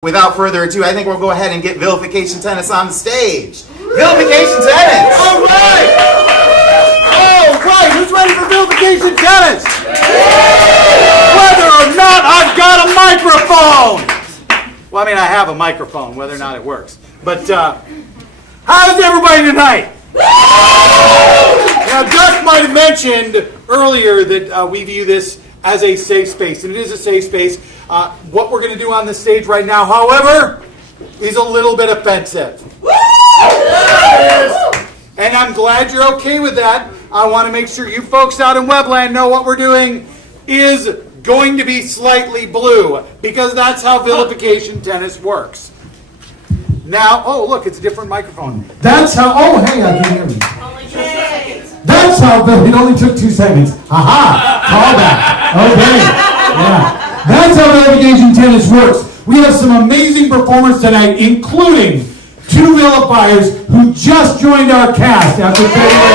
Without further ado, I think we'll go ahead and get Vilification Tennis on the stage. Vilification Tennis! All right! All right, who's ready for Vilification Tennis? Whether or not I've got a microphone! Well, I mean, I have a microphone, whether or not it works. But, how's everybody tonight? Now, Duck might have mentioned earlier that we view this as a safe space, and it is a safe space. What we're going to do on this stage right now, however, is a little bit offensive. And I'm glad you're okay with that. I want to make sure you folks out in Webland know what we're doing is going to be slightly blue, because that's how Vilification Tennis works. Now, oh, look, it's a different microphone. That's how, oh, hey, I can hear me. Only 2 seconds. That's how, it only took 2 seconds. Aha, callback. Okay, yeah. That's how Vilification Tennis works. We have some amazing performers tonight, including 2 vilifiers who just joined our cast after February.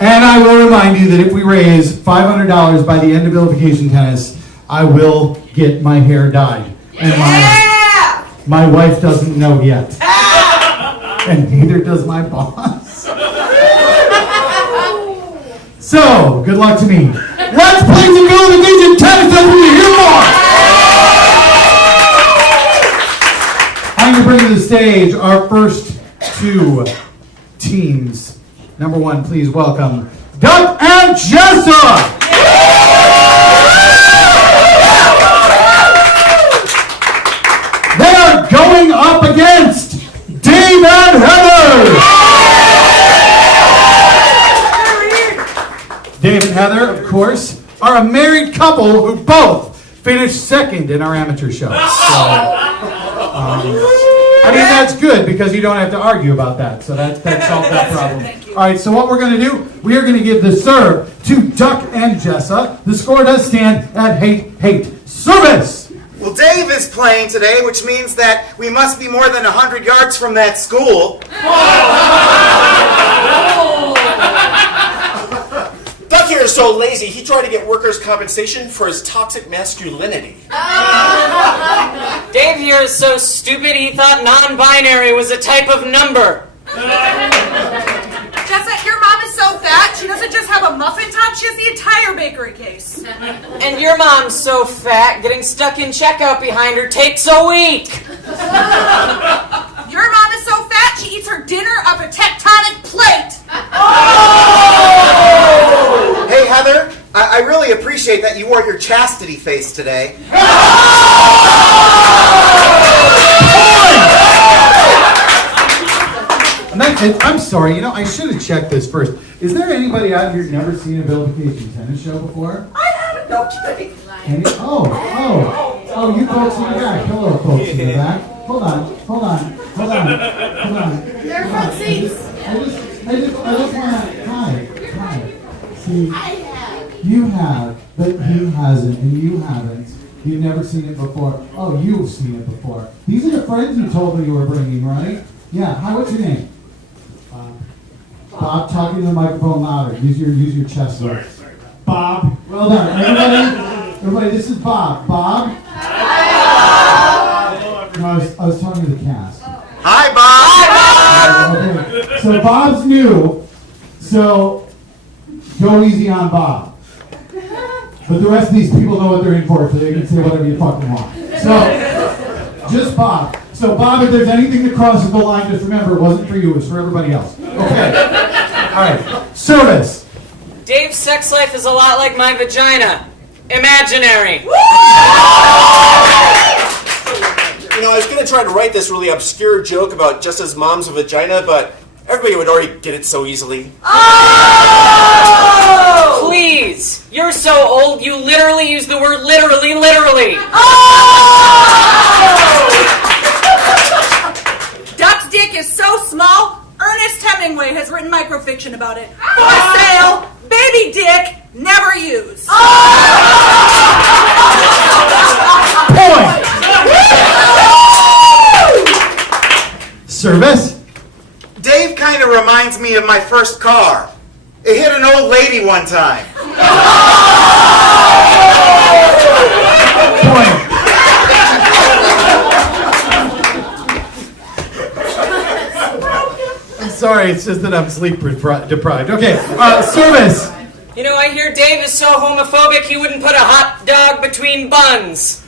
And I will remind you that if we raise $500 by the end of Vilification Tennis, I will get my hair dyed. And my wife doesn't know yet. And neither does my boss. So, good luck to me. Let's play some Vilification Tennis as we hear more! I'm going to bring to the stage our first 2 teams. Number 1, please welcome Duck and Jessa! They are going up against Dave and Heather! Dave and Heather, of course, are a married couple who both finished second in our amateur show. So, I mean, that's good because you don't have to argue about that. So that solved that problem. All right, so what we're going to do, we are going to give the serve to Duck and Jessa. The score does stand at hate service. Well, Dave is playing today, which means that we must be more than 100 yards from that school. Duck here is so lazy, he tried to get workers' compensation for his toxic masculinity. Dave here is so stupid he thought non-binary was a type of number. Jessa, your mom is so fat, she doesn't just have a muffin top, she has the entire bakery case. And your mom's so fat, getting stuck in checkout behind her takes a week. Your mom is so fat, she eats her dinner off a tectonic plate. Hey, Heather, I really appreciate that you wore your chastity face today. I'm sorry, I should have checked this first. Is there anybody out here who's never seen a Vilification Tennis show before? I haven't, no kidding. Oh, you folks in the back. Hello, folks in the back. Hold on. They're front seats. I just want to, hi. See, you have, but he hasn't, and you haven't. You've never seen it before. Oh, you've seen it before. These are the friends you told me you were bringing, right? Yeah, hi, what's your name? Bob, talking to the microphone louder. Use your chest. Sorry. Bob. Well done. Everybody, this is Bob. Bob? Hi, Bob. No, I was talking to the cast. Hi, Bob! Okay. So Bob's new, so go easy on Bob. But the rest of these people know what they're in for, so they can say whatever you fucking want. So, just Bob. So Bob, if there's anything that crosses the line, just remember, it wasn't for you, it was for everybody else. Okay. All right. Service. Dave's sex life is a lot like my vagina. Imaginary. I was going to try to write this really obscure joke about Jessa's mom's vagina, but everybody would already get it so easily. Oh! Please! You're so old, you literally use the word literally. Duck's dick is so small, Ernest Hemingway has written microfiction about it. For sale, baby dick, never used. Point. Service. Dave kind of reminds me of my first car. It hit an old lady one time. sorry, it's just that I'm sleep deprived. Okay, service. You know, I hear Dave is so homophobic he wouldn't put a hot dog between buns.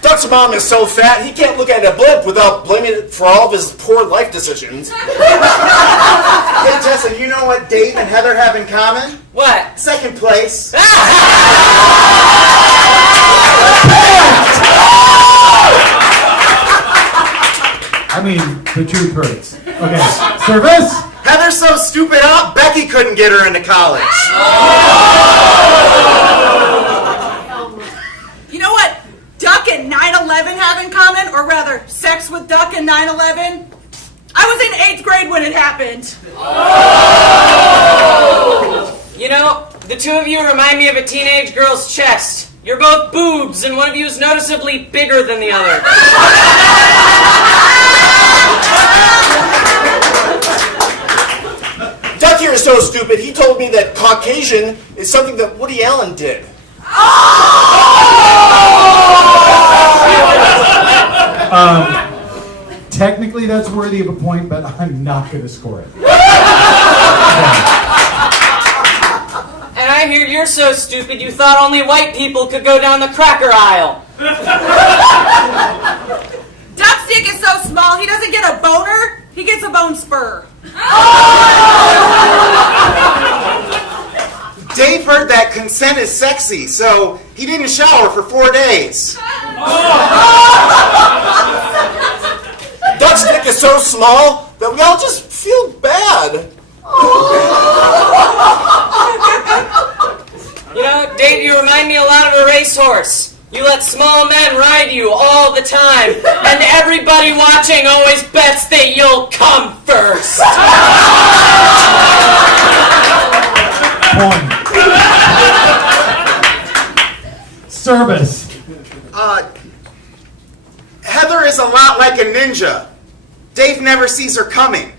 Duck's mom is so fat, he can't look at a blimp without blaming it for all of his poor life decisions. Hey, Justin, you know what Dave and Heather have in common? What? Second place. I mean, the truth hurts. Okay, service. Heather's so stupid up, Becky couldn't get her into college. You know what Duck and 9/11 have in common? Or rather, sex with Duck and 9/11? I was in 8th grade when it happened. You know, the two of you remind me of a teenage girl's chest. You're both boobs, and one of you is noticeably bigger than the other. Duck here is so stupid, he told me that Caucasian is something that Woody Allen did. Technically, that's worthy of a point, but I'm not going to score it. And I hear you're so stupid you thought only white people could go down the cracker aisle. Duck's dick is so small, he doesn't get a boner, he gets a bone spur. Dave heard that consent is sexy, so he didn't shower for 4 days. Duck's dick is so small that we all just feel bad. You know, Dave, you remind me a lot of a racehorse. You let small men ride you all the time, and everybody watching always bets that you'll come first. Point. Service. Heather is a lot like a ninja. Dave never sees her coming.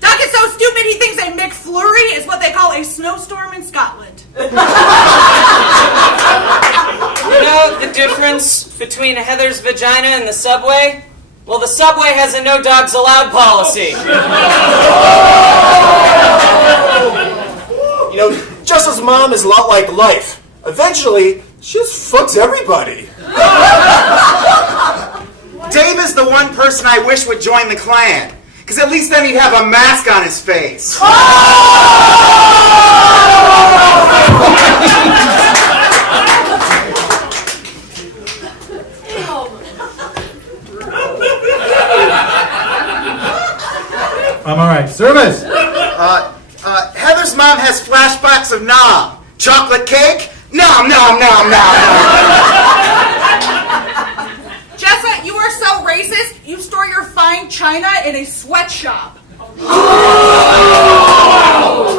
Duck is so stupid he thinks a McFlurry is what they call a snowstorm in Scotland. You know the difference between Heather's vagina and the subway? Well, the subway has a no dogs allowed policy. You know, Jessa's mom is a lot like life. Eventually, she just fucks everybody. Dave is the one person I wish would join the Klan, because at least then he'd have a mask on his face. I'm all right. Service. Heather's mom has flashbacks of nom. Chocolate cake? Nom, nom, nom, nom, nom. Jessa, you are so racist, you store your fine china in a sweatshop. And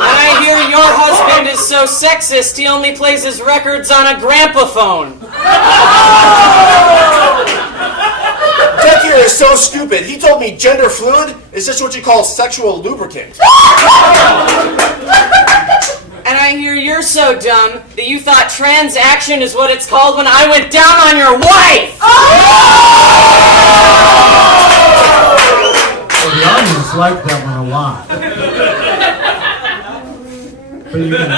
I hear your husband is so sexist he only plays his records on a grandpaphone. Duck here is so stupid, he told me gender fluid is just what you call sexual lubricant. And I hear you're so dumb that you thought transaction is what it's called when I went down on your wife! Well, the audience liked that one a lot. But you can,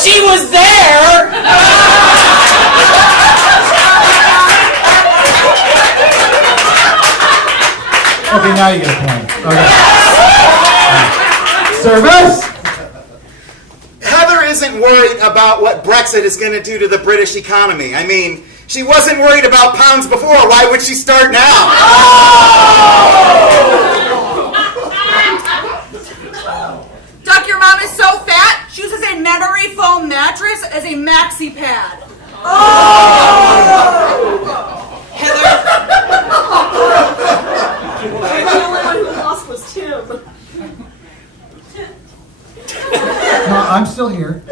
She was there! okay, now you get a point. Okay. Service. Heather isn't worried about what Brexit is going to do to the British economy. I mean, she wasn't worried about pounds before. Why would she start now? Duck, your mom is so fat, she uses a memory foam mattress as a maxi pad. Heather, The only one who lost was Tim. No, I'm still here.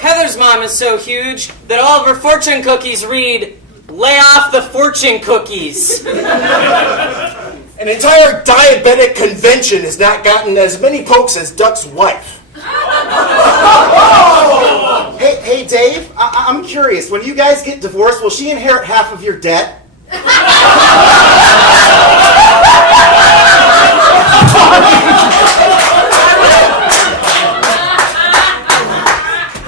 Heather's mom is so huge that all of her fortune cookies read, "Lay off the fortune cookies." An entire diabetic convention has not gotten as many pokes as Duck's wife. Hey, Dave, I'm curious. When you guys get divorced, will she inherit half of your debt?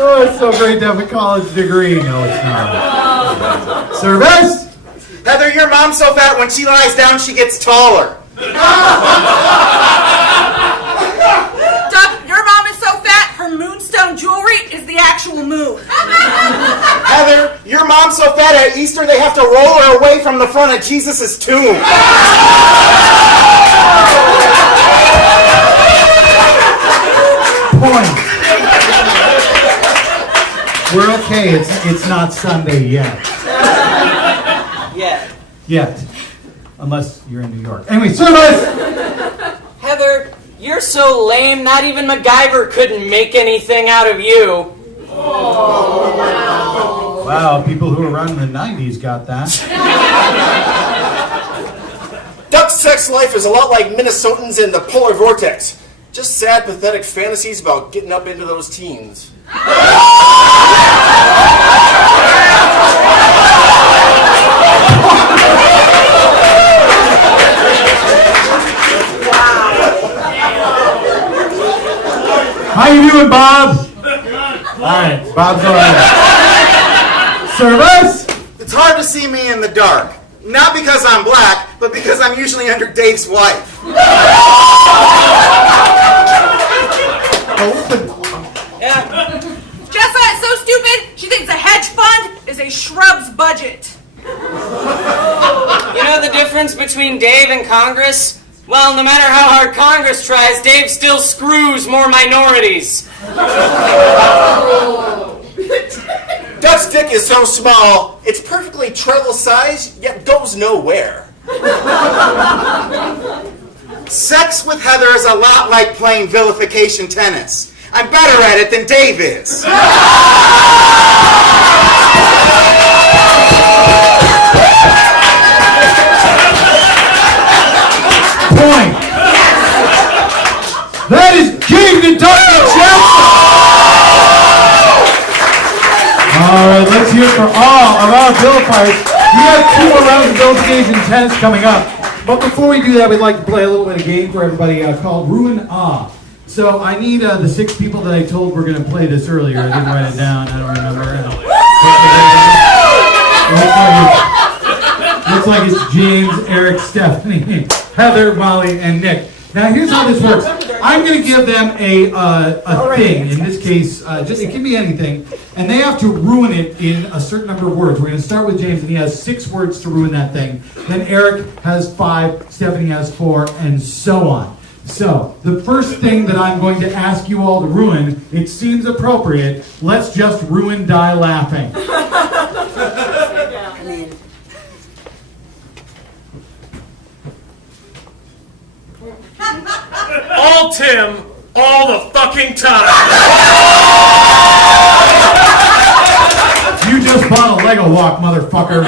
Oh, it's so great to have a college degree. No, it's not. Service? Heather, your mom's so fat when she lies down, she gets taller. Doug, your mom is so fat, her moonstone jewelry is the actual moon. Heather, your mom's so fat at Easter they have to roll her away from the front of Jesus' tomb. Point. We're okay. It's not Sunday yet. Yeah. Yet. Unless you're in New York. Anyway, service! Heather, you're so lame, not even MacGyver couldn't make anything out of you. Wow, people who were around in the 90s got that. Duck's sex life is a lot like Minnesotans in the polar vortex. Just sad, pathetic fantasies about getting up into those teens. How you doing, Bob? All right, Bob's all right. Service? It's hard to see me in the dark. Not because I'm black, but because I'm usually under Dave's wife. Yeah. Jessa is so stupid, she thinks a hedge fund is a shrub's budget. You know the difference between Dave and Congress? Well, no matter how hard Congress tries, Dave still screws more minorities. Duck's dick is so small, it's perfectly travel size, yet goes nowhere. Sex with Heather is a lot like playing vilification tennis. I'm better at it than Dave is. Point. That is King to Dr. Jackson. All right, let's hear it for all of our vilifiers. We have 2 more rounds of vilification tennis coming up. But before we do that, we'd like to play a little bit of game for everybody called Ruin Ah. So I need the 6 people that I told were going to play this earlier. I didn't write it down. I don't remember. Looks like it's James, Eric, Stephanie, Heather, Molly, and Nick. Now here's how this works. I'm going to give them a thing. In this case, just it can be anything, and they have to ruin it in a certain number of words. We're going to start with James, and he has 6 words to ruin that thing. Then Eric has 5, Stephanie has 4, and so on. So the first thing that I'm going to ask you all to ruin, it seems appropriate. Let's just ruin die laughing. All Tim, all the fucking time. You just bought a Lego walk, motherfucker.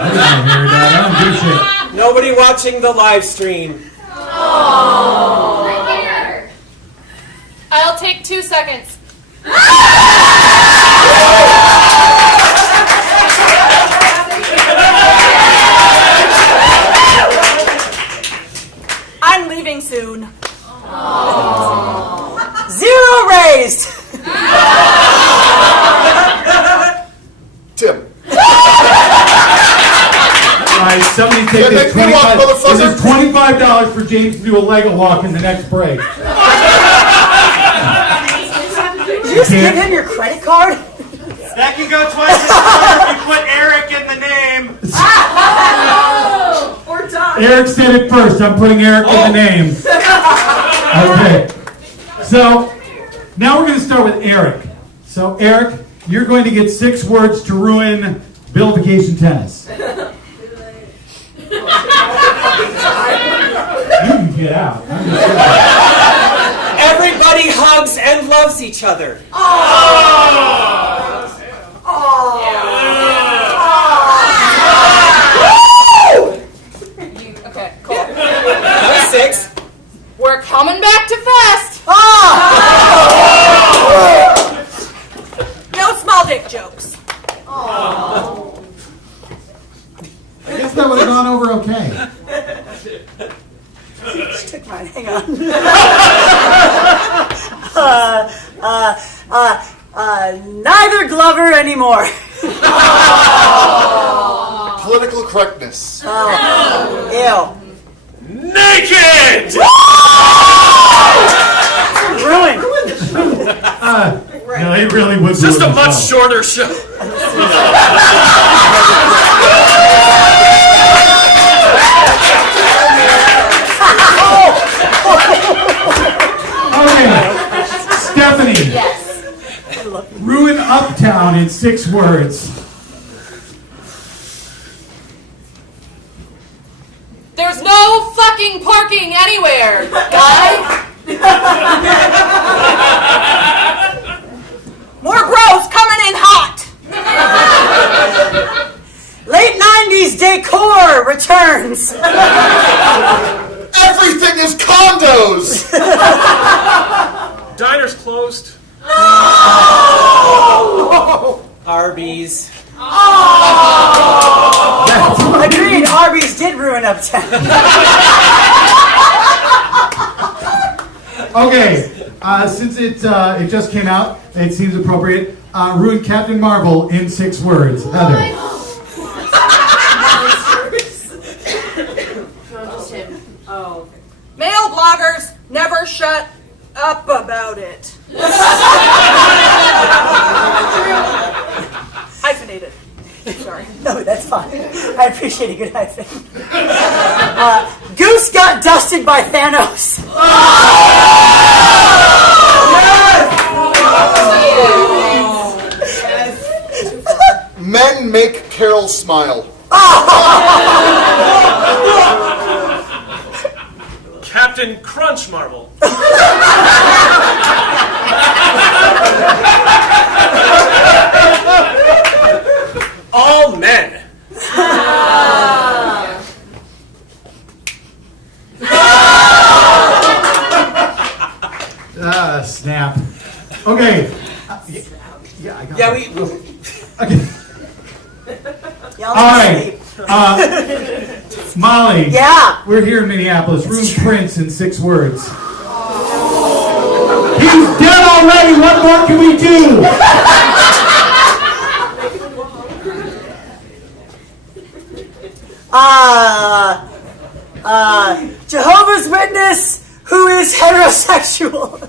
I didn't hear that. I don't do shit. Nobody watching the live stream. I'll take 2 seconds. I'm leaving soon. 0 raised. Tim. Alright, somebody take this Make me walk, $25. motherfucker. This is $25 for James to do a Lego walk in the next break. Did you just give him your credit card? That can go twice as far if you put Eric in the name. Or Doug. Eric said it first. I'm putting Eric in the name. Okay. So, now we're going to start with Eric. So, Eric, you're going to get 6 words to ruin vilification tennis. You can get out. I'm just kidding. Everybody hugs and loves each other. Okay, cool. Number 6. We're coming back to fest. Oh! town. Neither Glover anymore. Political correctness. Ew. Naked! Ruined. No, it really would. Just a ruin the much show. shorter show. Okay, Stephanie. Yes. Ruin Uptown in 6 words. There's no fucking parking anywhere, guy. More gross coming in hot. Late 90s decor returns. Everything is condos! Diner's closed. Arby's. Agreed, Arby's did ruin Uptown. Okay, since it just came out, it seems appropriate. Ruin Captain Marvel in 6 words. Heather. No, just him. Oh, okay. Male bloggers never shut up about it. Hyphenated. Sorry. No, that's fine. I appreciate a good hyphen. Goose got dusted by Thanos. Men make Carol smile. Captain Crunch Marvel. All men. Snap. Okay. Yeah, I got Yeah, it. we. Okay. Y'all All right. Molly. Yeah. We're here in Minneapolis. Ruin Prince in 6 words. He's dead already. What more can we do? Jehovah's Witness who is heterosexual.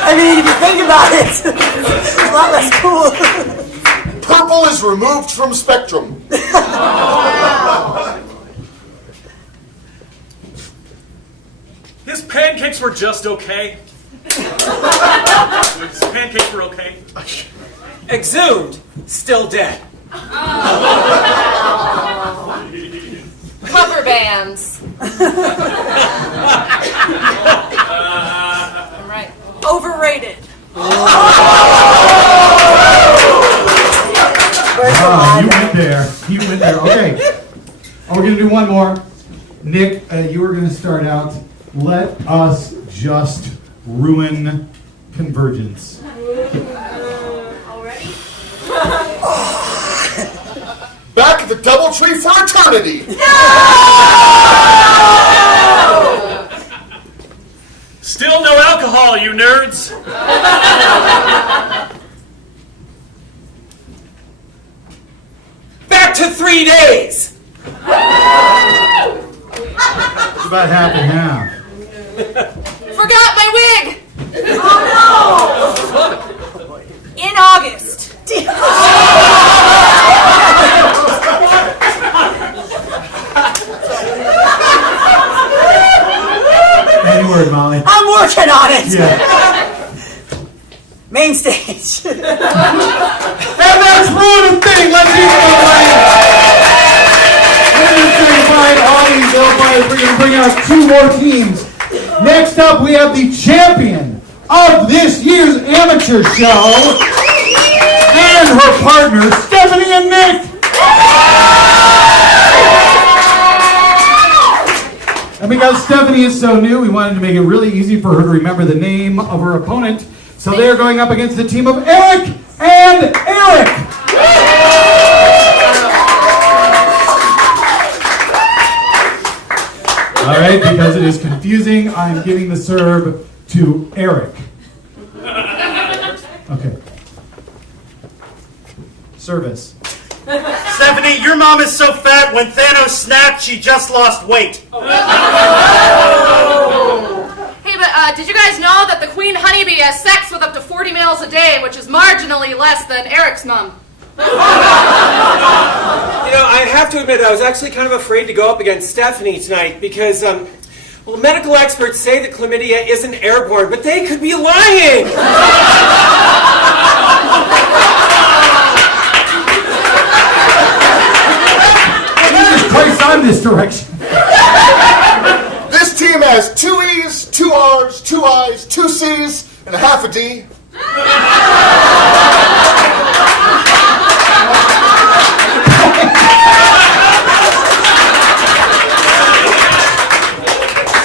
I mean, if you think about it, it's a lot less cool. Purple is removed from Spectrum. His pancakes were just okay. His pancakes were okay. Exhumed. Still dead. Cover bands. Right. Overrated. You went there. You went there. Okay. We're going to do one more. Nick, you were going to start out. Let us just ruin convergence. Already? Back at the Doubletree for eternity. Still no alcohol, you nerds. Back to 3 days. It's about half and half. Forgot my wig. In August. Any word, Molly. I'm working on it. Yeah. Main stage. And that's ruined thing. Let's hear it, we're going to bring out 2 more teams. Next up, we have the champion of this year's amateur show and her partner, Stephanie and Nick. And because Stephanie is so new, we wanted to make it really easy for her to remember the name of her opponent. So they are going up against the team of Eric and Eric. All right, because it is confusing, I'm giving the serve to Eric. Okay. Service. Stephanie, your mom is so fat, when Thanos snapped, she just lost weight. Hey, but did you guys know that the queen honeybee has sex with up to 40 males a day, which is marginally less than Eric's mom? You know, I have to admit, I was actually kind of afraid to go up against Stephanie tonight because, well, medical experts say that chlamydia isn't airborne, but they could be lying. Jesus Christ, on this direction. This team has 2 E's, 2 R's, 2 I's, 2 C's, and a half a D.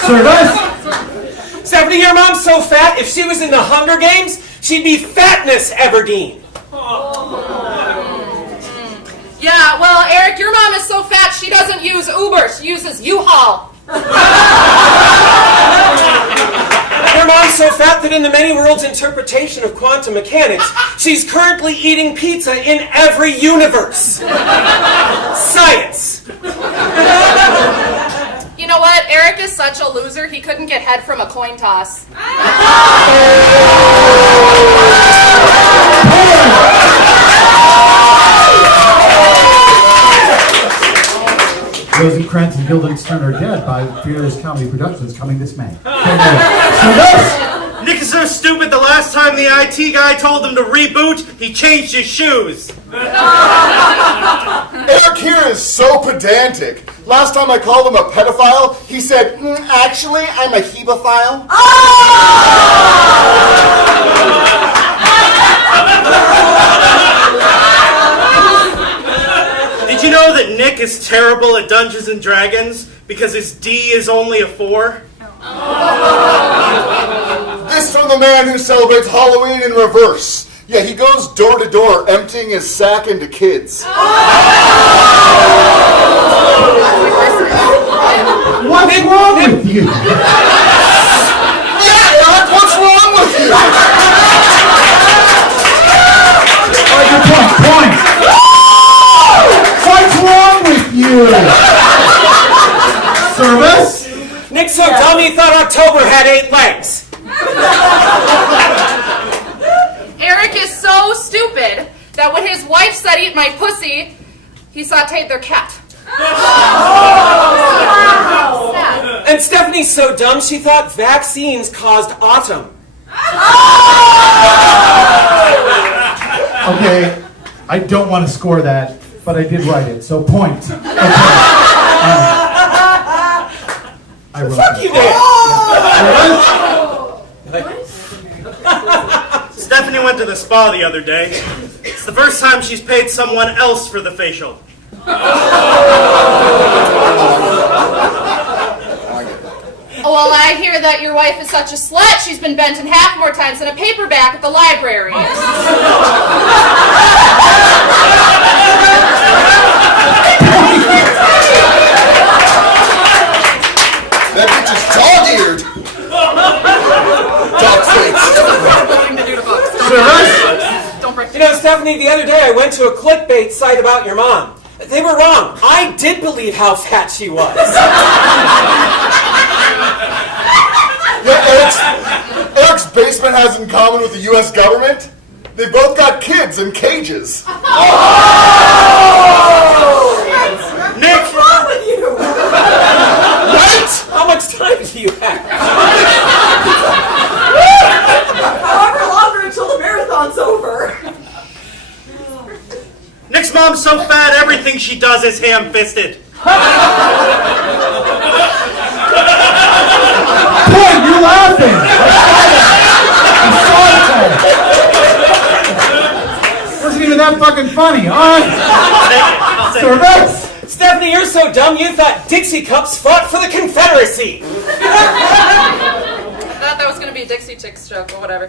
Service. Stephanie, your mom's so fat, if she was in the Hunger Games, she'd be Fatness Everdeen. Yeah, well, Eric, your mom is so fat she doesn't use Uber, she uses U-Haul. Your mom's so fat that in the many worlds interpretation of quantum mechanics, she's currently eating pizza in every universe. Science. You know what? Eric is such a loser, he couldn't get head from a coin toss. Rosencrantz and Guildenstern are dead by Fearless Comedy Productions coming this May. Service. Nick is so stupid, the last time the IT guy told him to reboot, he changed his shoes. Eric here is so pedantic. Last time I called him a pedophile, he said, actually, I'm a hebephile. Did you know that Nick is terrible at Dungeons and Dragons because his D is only a 4? This from the man who celebrates Halloween in reverse. Yeah, he goes door to door emptying his sack into kids. What's wrong with you? Yeah, Eric, what's wrong with you? All right, good point. What's wrong with you? Service. Nick's so dumb he thought October had 8 legs. Eric is so stupid that when his wife said eat my pussy, he sauteed their cat. And Stephanie's so dumb she thought vaccines caused autumn. Okay, I don't want to score that, but I did write it, so point. Okay. I wrote Fuck you, it. Stephanie went to the spa the other day. It's the first time she's paid someone else for the facial. Oh, well, I hear that your wife is such a slut, she's been bent in half more times than a paperback at the library. That bitch is dog-eared. Dog face. Nothing to do to books. Don't break. You know, Stephanie, the other day I went to a clickbait site about your mom. They were wrong. I did believe how fat she was. Yeah, Eric's basement has in common with the U.S. government. They both got kids in cages. Nick! What's wrong with you? Right? How much time do you have? However longer until the marathon's over. Nick's mom's so fat, everything she does is ham-fisted. Point, you're laughing. Wasn't even that fucking funny. All right. Service. Stephanie, you're so dumb you thought Dixie Cups fought for the Confederacy. I thought that was going to be a Dixie Chicks joke, but whatever.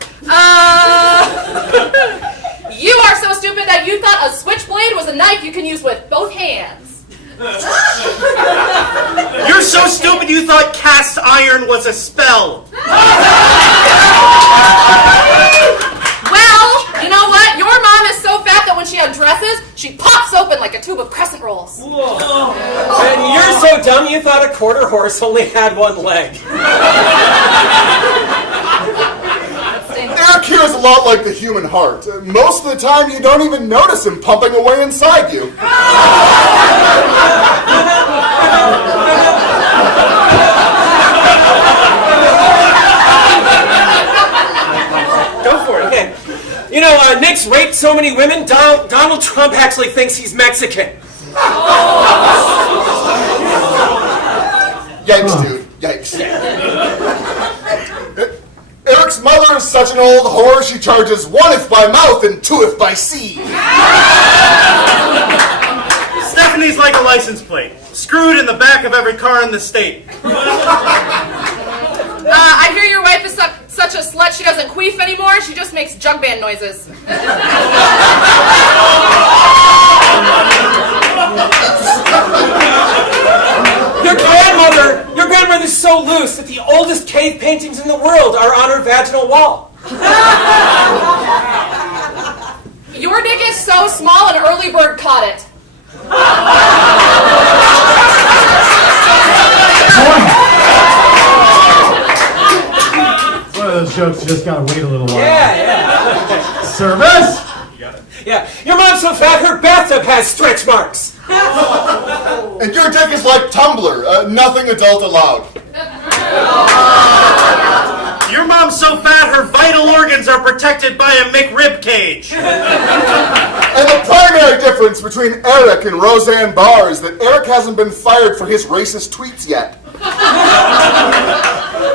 You are so stupid that you thought a switchblade was a knife you can use with both hands. You're so stupid you thought cast iron was a spell. Well, you know what? Your mom is so fat that when she undresses, she pops open like a tube of crescent rolls. And you're so dumb you thought a quarter horse only had one leg. Eric here is a lot like the human heart. Most of the time, you don't even notice him pumping away inside you. Go for it. Okay. You know, Nick's raped so many women, Donald Trump actually thinks he's Mexican. Yikes, dude. Yikes. Eric's mother is such an old whore, she charges 1 if by mouth and 2 if by sea. Stephanie's like a license plate, screwed in the back of every car in the state. I hear your wife is such a slut she doesn't queef anymore, she just makes jug band noises. Your grandmother's so loose that the oldest cave paintings in the world are on her vaginal wall. Your dick is so small an early bird caught it. One of those jokes you just gotta wait a little while. Yeah. Service? Yeah. Your mom's so fat her bathtub has stretch marks. And your dick is like Tumblr, nothing adult allowed. Your mom's so fat her vital organs are protected by a McRib cage. And the primary difference between Eric and Roseanne Barr is that Eric hasn't been fired for his racist tweets yet.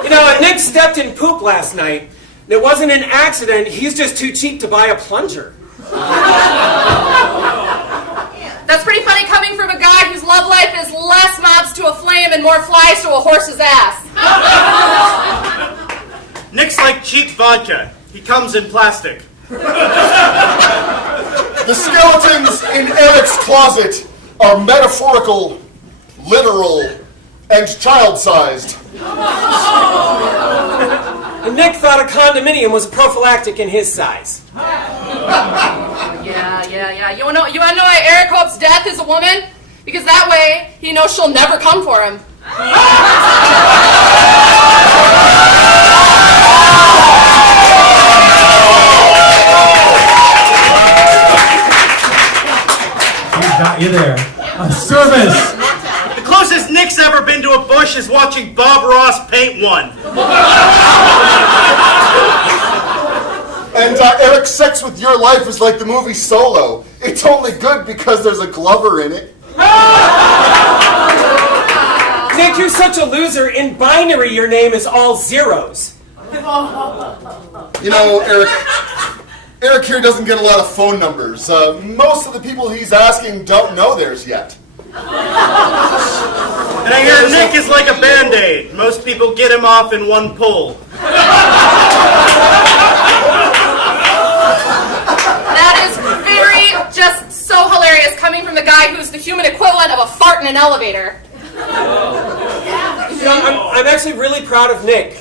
You know, Nick stepped in poop last night. It wasn't an accident. He's just too cheap to buy a plunger. That's pretty funny coming from a guy whose love life is less mobs to a flame and more flies to a horse's ass. Nick's like cheap vodka. He comes in plastic. The skeletons in Eric's closet are metaphorical, literal, and child-sized. And Nick thought a condominium was prophylactic in his size. Yeah. You wanna know why Eric hopes death is a woman? Because that way he knows she'll never come for him. Got you there. Service. The closest Nick's ever been to a bush is watching Bob Ross paint one. And Eric's sex with your life is like the movie Solo. It's only good because there's a Glover in it. Nick, you're such a loser. In binary, your name is all zeros. You know, Eric here doesn't get a lot of phone numbers. Most of the people he's asking don't know theirs yet. And I hear Nick is like a Band-Aid. Most people get him off in one pull. That is very, just so hilarious coming from the guy who's the human equivalent of a fart in an elevator. You know, I'm actually really proud of Nick.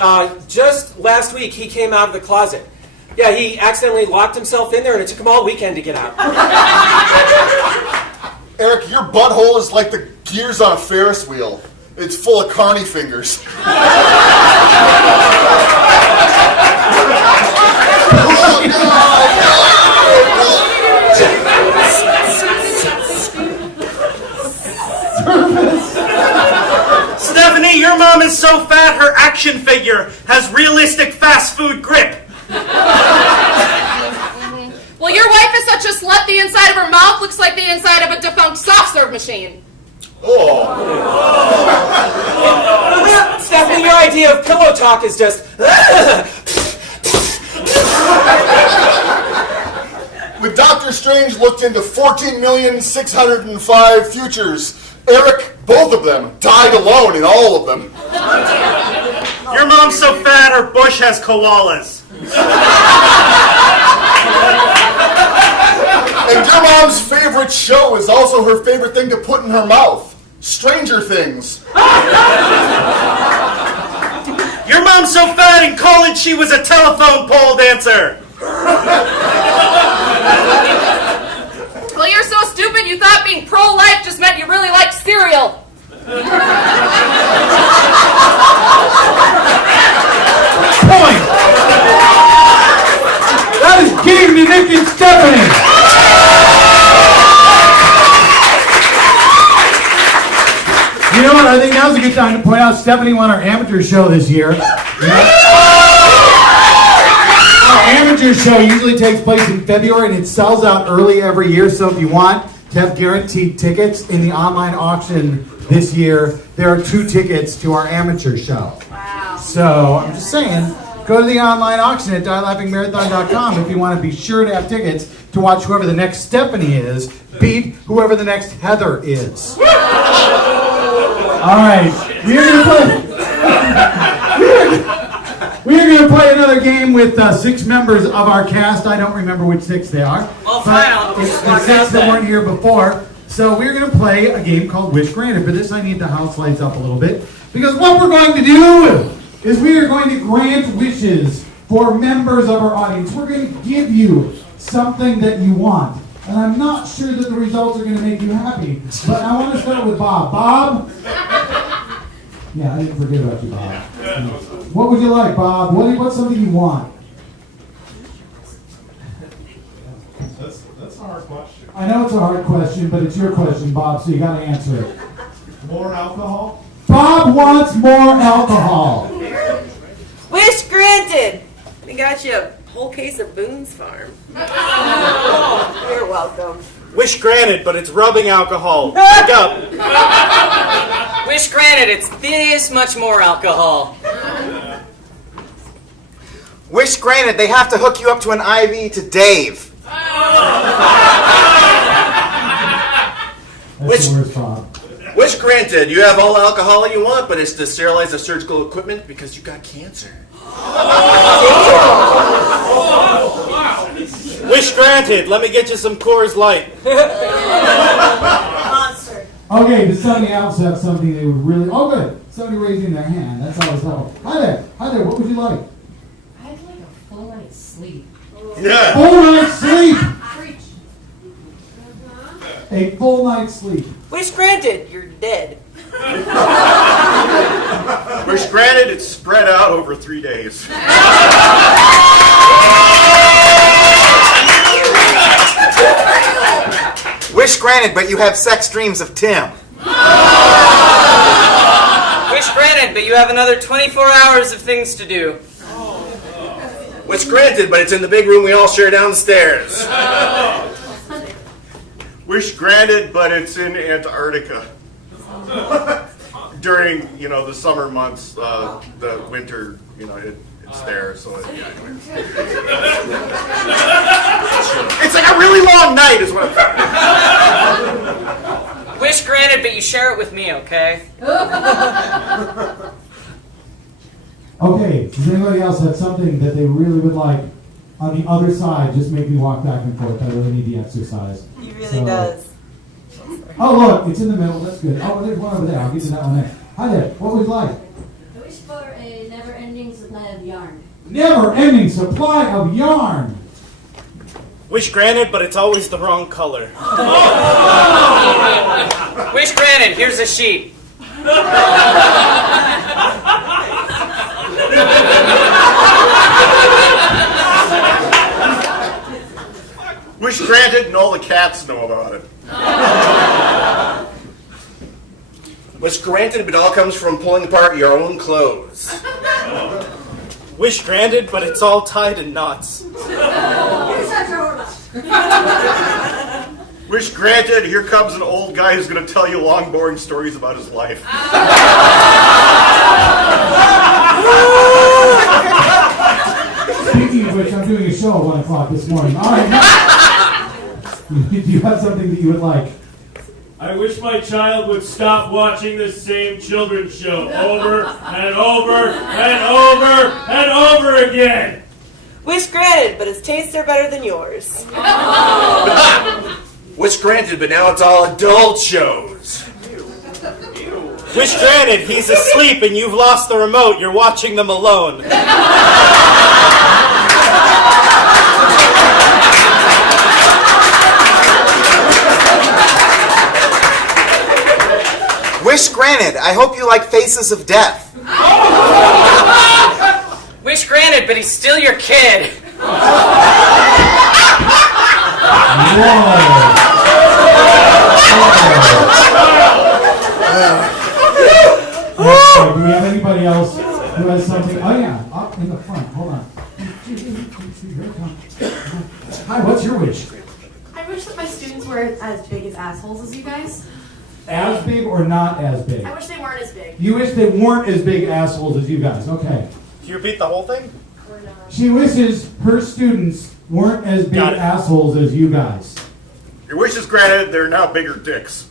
Just last week, he came out of the closet. Yeah, he accidentally locked himself in there, and it took him all weekend to get out. Eric, your butthole is like the gears on a Ferris wheel. It's full of carny fingers. Stephanie, your mom is so fat her action figure has realistic fast food grip. Well, your wife is such a slut, the inside of her mouth looks like the inside of a defunct soft-serve machine. Stephanie, your idea of pillow talk is just... When Dr. Strange looked into 14,605 futures, Eric, both of them, died alone in all of them. Your mom's so fat her bush has koalas. And your mom's favorite show is also her favorite thing to put in her mouth. Stranger Things. Your mom's so fat in college she was a telephone pole dancer. Well, you're so stupid you thought being pro-life just meant you really liked cereal. Point! That is game to Nick and Stephanie! You know what? I think now's a good time to point out Stephanie won our amateur show this year. Our amateur show usually takes place in February and it sells out early every year. So if you want to have guaranteed tickets in the online auction this year, there are 2 tickets to our amateur show. Wow. So I'm just saying, go to the online auction at dielaughingmarathon.com if you want to be sure to have tickets to watch whoever the next Stephanie is beat whoever the next Heather is. All right, we are going to play another game with 6 members of our cast. I don't remember which 6 they are. Well, fine, I'll It's just the mark 6 out that then. weren't here before. So we're going to play a game called Wish Granted. For this, I need the house lights up a little bit. Because what we're going to do is we are going to grant wishes for members of our audience. We're going to give you something that you want. And I'm not sure that the results are going to make you happy. But I want to start with Bob. Bob? Yeah, I didn't forget about you, Bob. What would you like, Bob? What's something you want? That's a hard question. I know it's a hard question, but it's your question, Bob, so you got to answer it. More alcohol? Bob wants more alcohol. Wish granted. We got you a whole case of Boone's Farm. You're welcome. Wish granted, but it's rubbing alcohol. Wake up. Wish granted, it's this much more alcohol. Wish granted, they have to hook you up to an IV to Dave. That's the worst, Bob. Wish granted, you have all the alcohol you want, but it's to sterilize the surgical equipment because you got cancer. Wish granted, let me get you some Coors Light. Monster. Okay, does somebody else have something they would really... Oh, good. Somebody raising their hand. That's always helpful. Hi there. Hi there. What would you like? I'd like a full night's sleep. Yeah. Full night's sleep. Preach. A full night's sleep. Wish granted. You're dead. Wish granted, it's spread out over 3 days. Wish granted, but you have sex dreams of Tim. Wish granted, but you have another 24 hours of things to do. Wish granted, but it's in the big room we all share downstairs. Wish granted, but it's in Antarctica. During, the summer months, the winter, it's there, so anyway. It's like a really long night is what I'm saying. Wish granted, but you share it with me, okay? Okay, does anybody else have something that they really would like on the other side? Just make me walk back and forth. I really need the exercise. He really does. Oh, look, it's in the middle. That's good. Oh, there's one over there. I'll get to that one next. Hi there. What would you like? I wish for a never-ending supply of yarn. Never-ending supply of yarn. Wish granted, but it's always the wrong color. Wish granted, here's a sheet. Wish granted, and all the cats know about it. Wish granted, but it all comes from pulling apart your own clothes. Wish granted, but it's all tied in knots. Wish granted, here comes an old guy who's going to tell you long, boring stories about his life. Speaking of which, I'm doing a show at 1 o'clock this morning. All right. Do you have something that you would like? I wish my child would stop watching the same children's show over and over and over and over again. Wish granted, but his tastes are better than yours. Wish granted, but now it's all adult shows. Wish granted, he's asleep and you've lost the remote. You're watching them alone. Wish granted, I hope you like Faces of Death. Wish granted, but he's still your kid. Okay, do we have anybody else who has something? Oh yeah, up in the front. Hold on. Here it comes. Hi, what's your wish? I wish that my students were as big as assholes as you guys. As big or not as big? I wish they weren't as big. You wish they weren't as big assholes as you guys. Okay. Can you repeat the whole thing? She wishes her students weren't as big assholes as you guys. Your wish is granted, they're now bigger dicks.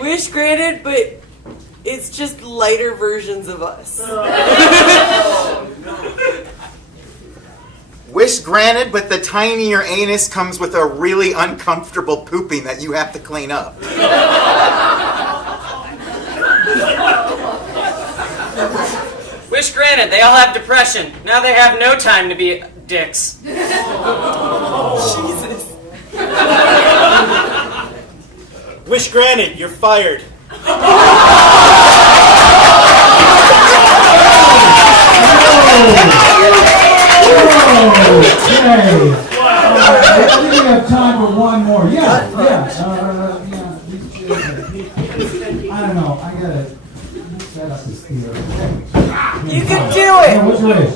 Wish granted, but it's just lighter versions of us. Wish granted, but the tinier anus comes with a really uncomfortable pooping that you have to clean up. Wish granted, they all have depression. Now they have no time to be dicks. Jesus. Wish granted, you're fired. Okay. I think we have time for one more. Yeah. I don't know. I gotta set up this theater. You can do it. What's your wish?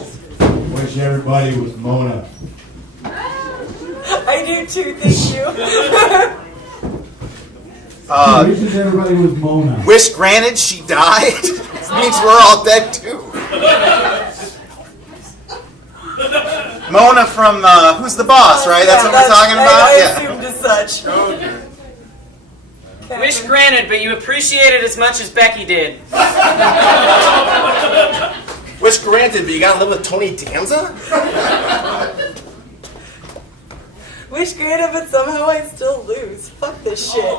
Wish everybody was Mona. I do too, thank you. Wishes everybody was Mona. Wish granted, she died. This means we're all dead too. Mona from Who's the Boss, right? That's what we're talking about? I assumed as such. Okay. Wish granted, but you appreciate it as much as Becky did. Wish granted, but you gotta live with Tony Danza? Wish granted, but somehow I still lose. Fuck this shit.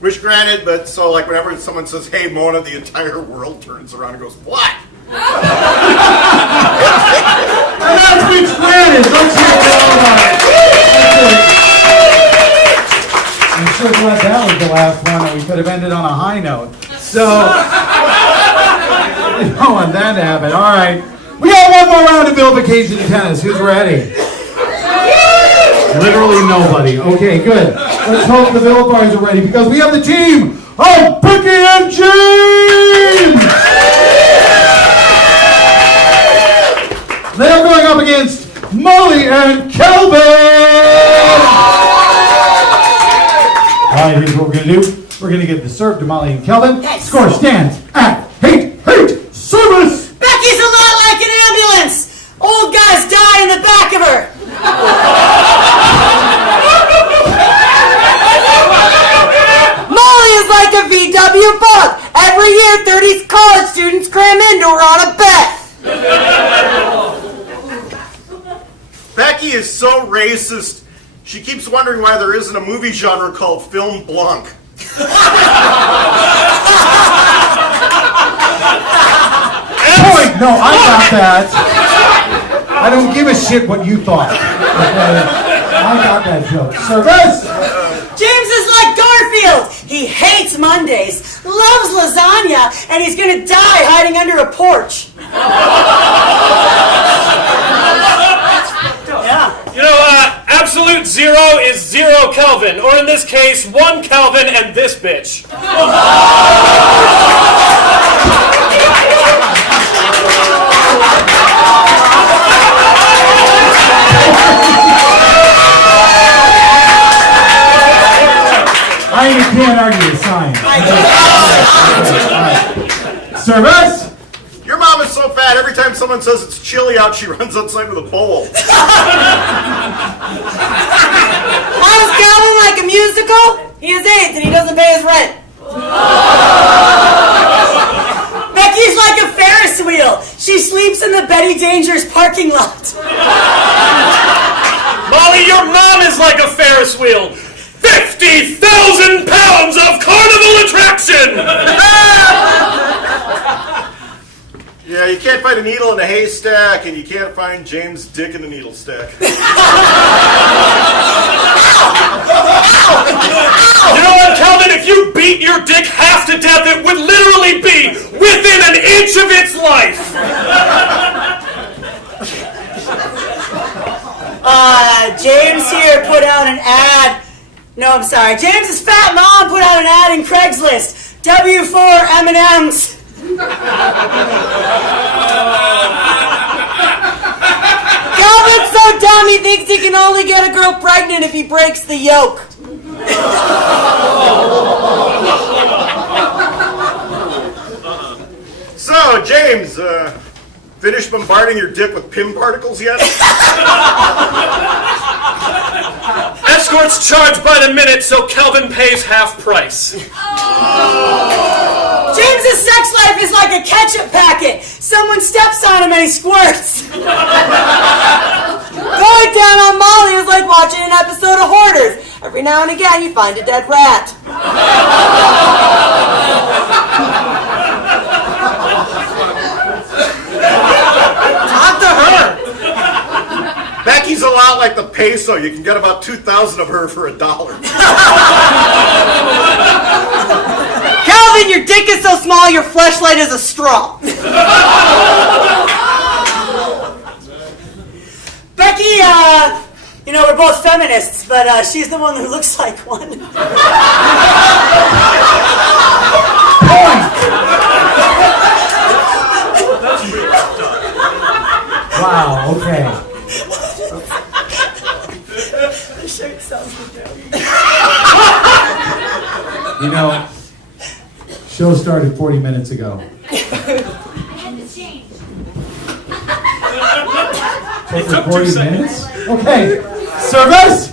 Wish granted, but so like whenever someone says, "Hey, Mona," the entire world turns around and goes, "What?" And that's wish granted. Let's hear it all about it. I'm so glad that was the last one, and we could have ended on a high note. So, we don't want that to happen. All right. We got one more round of Vilification tennis. Who's ready? Literally nobody. Okay, good. Let's hope the Vilifiers are ready because we have the team of Becky and James! They're going up against Molly and Kelvin! All right, here's what we're going to do. We're going to give the serve to Molly and Kelvin. Yes. Score stands at hate, service! Becky's a lot like an ambulance. Old guys die in the back of her. Molly is like a VW bug. Every year, 30 college students cram into her on a bet. Becky is so racist, she keeps wondering why there isn't a movie genre called film blanc. Point! No, I got that. I don't give a shit what you thought. Okay? I got that joke. Service! James is like Garfield. He hates Mondays, loves lasagna, and he's gonna die hiding under a porch. Yeah. You know, absolute zero is 0 Kelvin, or in this case, 1 Kelvin and this bitch. I can't argue the sign. Service! Your mom is so fat, every time someone says it's chilly out, she runs outside with a bowl. How's Calvin like a musical? He has AIDS and he doesn't pay his rent. Becky's like a Ferris wheel. She sleeps in the Betty Dangers parking lot. Molly, your mom is like a Ferris wheel. 50,000 pounds of carnival attraction! Yeah, you can't find a needle in a haystack, and you can't find James' dick in a needle stack. You know what, Calvin? If you beat your dick half to death, it would literally be within an inch of its life. James here put out an ad. No, I'm sorry. James's fat mom put out an ad in Craigslist. W4 M&M's. Calvin's so dumb he thinks he can only get a girl pregnant if he breaks the yolk. So, James, finished bombarding your dick with PIM particles yet? Escorts charged by the minute, so Calvin pays half price. James's sex life is like a ketchup packet. Someone steps on him and he squirts. Going down on Molly is like watching an episode of Hoarders. Every now and again you find a dead rat. Talk to her! Becky's a lot like the peso. You can get about 2,000 of her for $1. Calvin, your dick is so small your fleshlight is a straw. Becky, we're both feminists, but she's the one who looks like one. Wow, okay. The shirt sounds good. You know, show started 40 minutes ago. I had to change. Over 40 minutes? Okay. Service?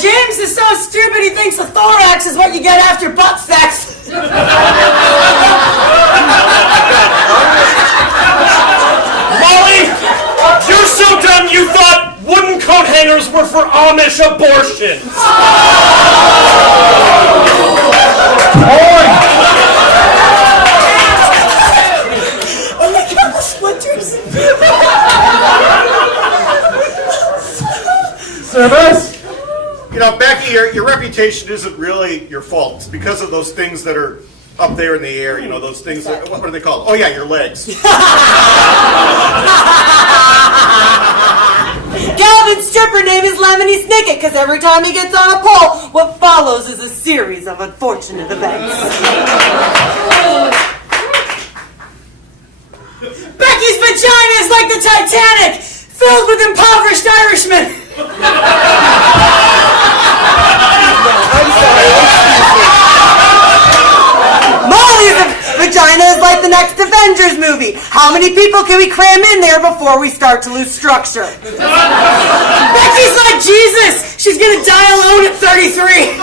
James is so stupid he thinks a thorax is what you get after butt sex. Molly, you're so dumb you thought wooden coat hangers were for Amish abortions. Oh my God, the splinters. Service? You know, Becky, your reputation isn't really your fault. It's because of those things that are up there in the air. You know, those things that, what are they called? Oh yeah, your legs. Calvin's stripper name is Lemony Snicket because every time he gets on a pole, what follows is a series of unfortunate events. Becky's vagina is like the Titanic, filled with impoverished Irishmen. I'm sorry. Molly's vagina is like the next Avengers movie. How many people can we cram in there before we start to lose structure? Becky's like Jesus. She's gonna die alone at 33.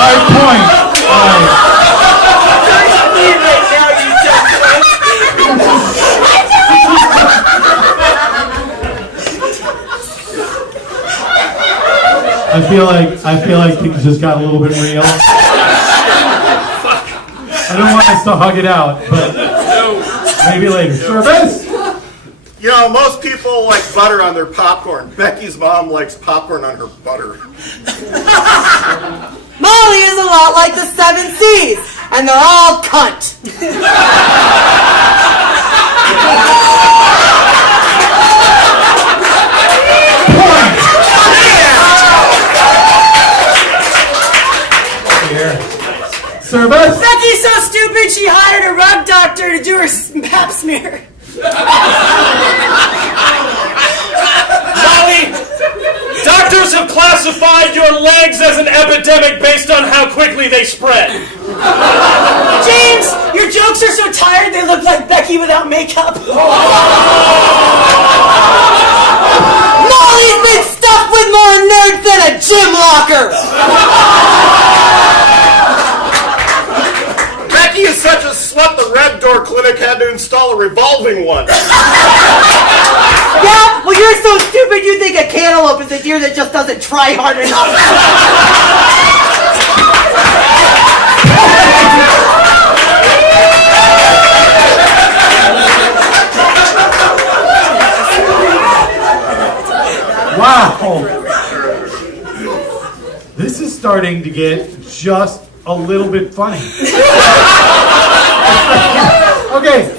High point. I feel like things just got a little bit real. I don't want us to hug it out, but maybe later. Service? You know, most people like butter on their popcorn. Becky's mom likes popcorn on her butter. Molly is a lot like the 7 C's, and they're all cunt. Service? Becky's so stupid she hired a rug doctor to do her pap smear. Molly, doctors have classified your legs as an epidemic based on how quickly they spread. James, your jokes are so tired they look like Becky without makeup. Molly's been stuffed with more nerds than a gym locker. Becky is such a drugstore clinic had to install a revolving one. Yeah, well, you're so stupid you think a cantaloupe is a deer that just doesn't try hard enough. Wow. This is starting to get just a little bit funny. Okay.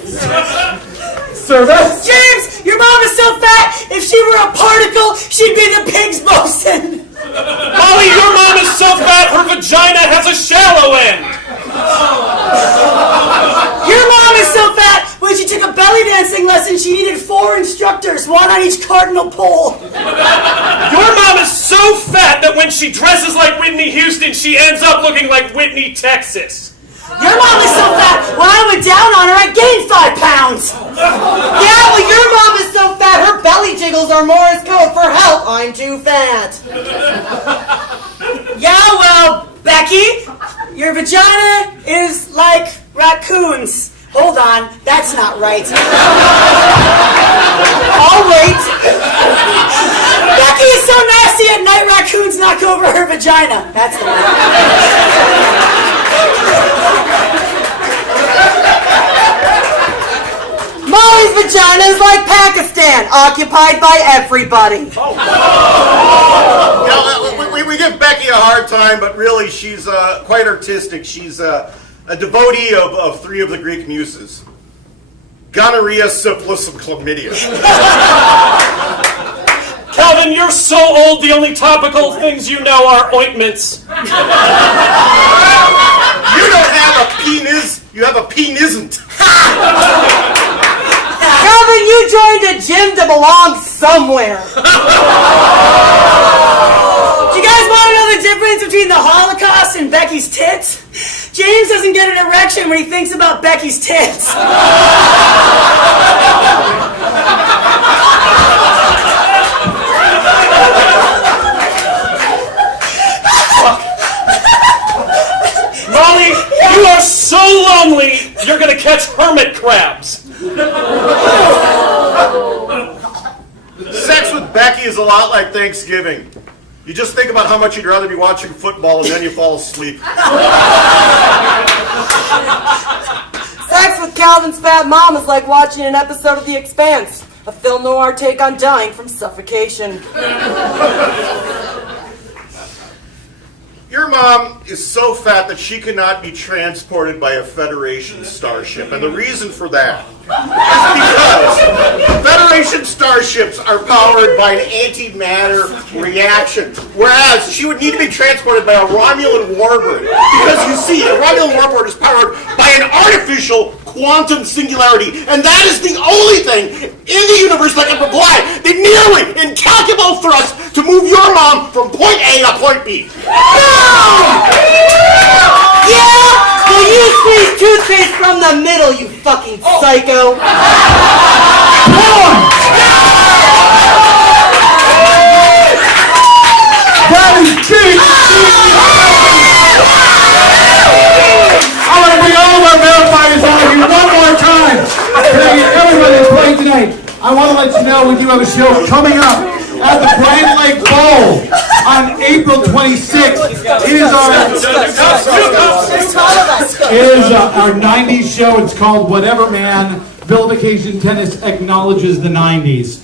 Service. James, your mom is so fat, if she were a particle, she'd be the pig's bosun. Molly, your mom is so fat, her vagina has a shallow end. Your mom is so fat, when she took a belly dancing lesson, she needed 4 instructors, 1 on each cardinal pole. Your mom is so fat that when she dresses like Whitney Houston, she ends up looking like Whitney, Texas. Your mom is so fat, when I went down on her, I gained 5 pounds. Yeah, well, your mom is so fat, her belly jiggles are Morse code for help. I'm too fat. Yeah, well, Becky, your vagina is like raccoons. Hold on, that's not right. I'll wait. Becky is so nasty at night, raccoons knock over her vagina. That's the one. Molly's vagina is like Pakistan, occupied by everybody. We give Becky a hard time, but really she's quite artistic. She's a devotee of 3 of the Greek muses: gonorrhea, syphilis, and chlamydia. Calvin, you're so old, the only topical things you know are ointments. You don't have a penis, you have a penisn't. Calvin, you joined a gym to belong somewhere. Do you guys want to know the difference between the Holocaust and Becky's tits? James doesn't get an erection when he thinks about Becky's tits. Molly, you are so lonely, you're gonna catch hermit crabs. Sex with Becky is a lot like Thanksgiving. You just think about how much you'd rather be watching football and then you fall asleep. Sex with Calvin's fat mom is like watching an episode of The Expanse, a film noir take on dying from suffocation. Your mom is so fat that she cannot be transported by a Federation starship, and the reason for that is because Federation starships are powered by an antimatter reaction, whereas she would need to be transported by a Romulan warbird, because you see, a Romulan warbird is powered by an artificial quantum singularity, and that is the only thing in the universe that can apply the nearly incalculable thrust to move your mom from point A to point B. Yeah! Well, you squeeze toothpaste from the middle, you fucking psycho! That is cheap! I want to bring all of our verifiers on here one more time. Can I get everybody that's playing tonight? I want to let you know we do have a show coming up at the Grand Lake Bowl on April 26th. It is our 90s show. It's called Whatever Man. Vilification Tennis acknowledges the 90s.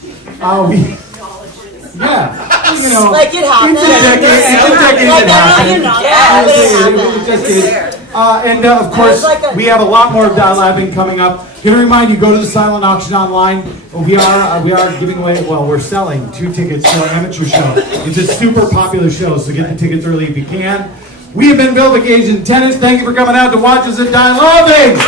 You know, like it happened. It's a decade that happened. Of course, we have a lot more dial-labbing coming up. Gonna remind you, go to the silent auction online. We are giving away, we're selling 2 tickets to our amateur show. It's a super popular show, so get the tickets early if you can. We have been Vilification Tennis. Thank you for coming out to watch us at dial-labbing.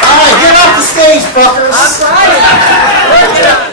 All right, get off the stage, fuckers. That's right.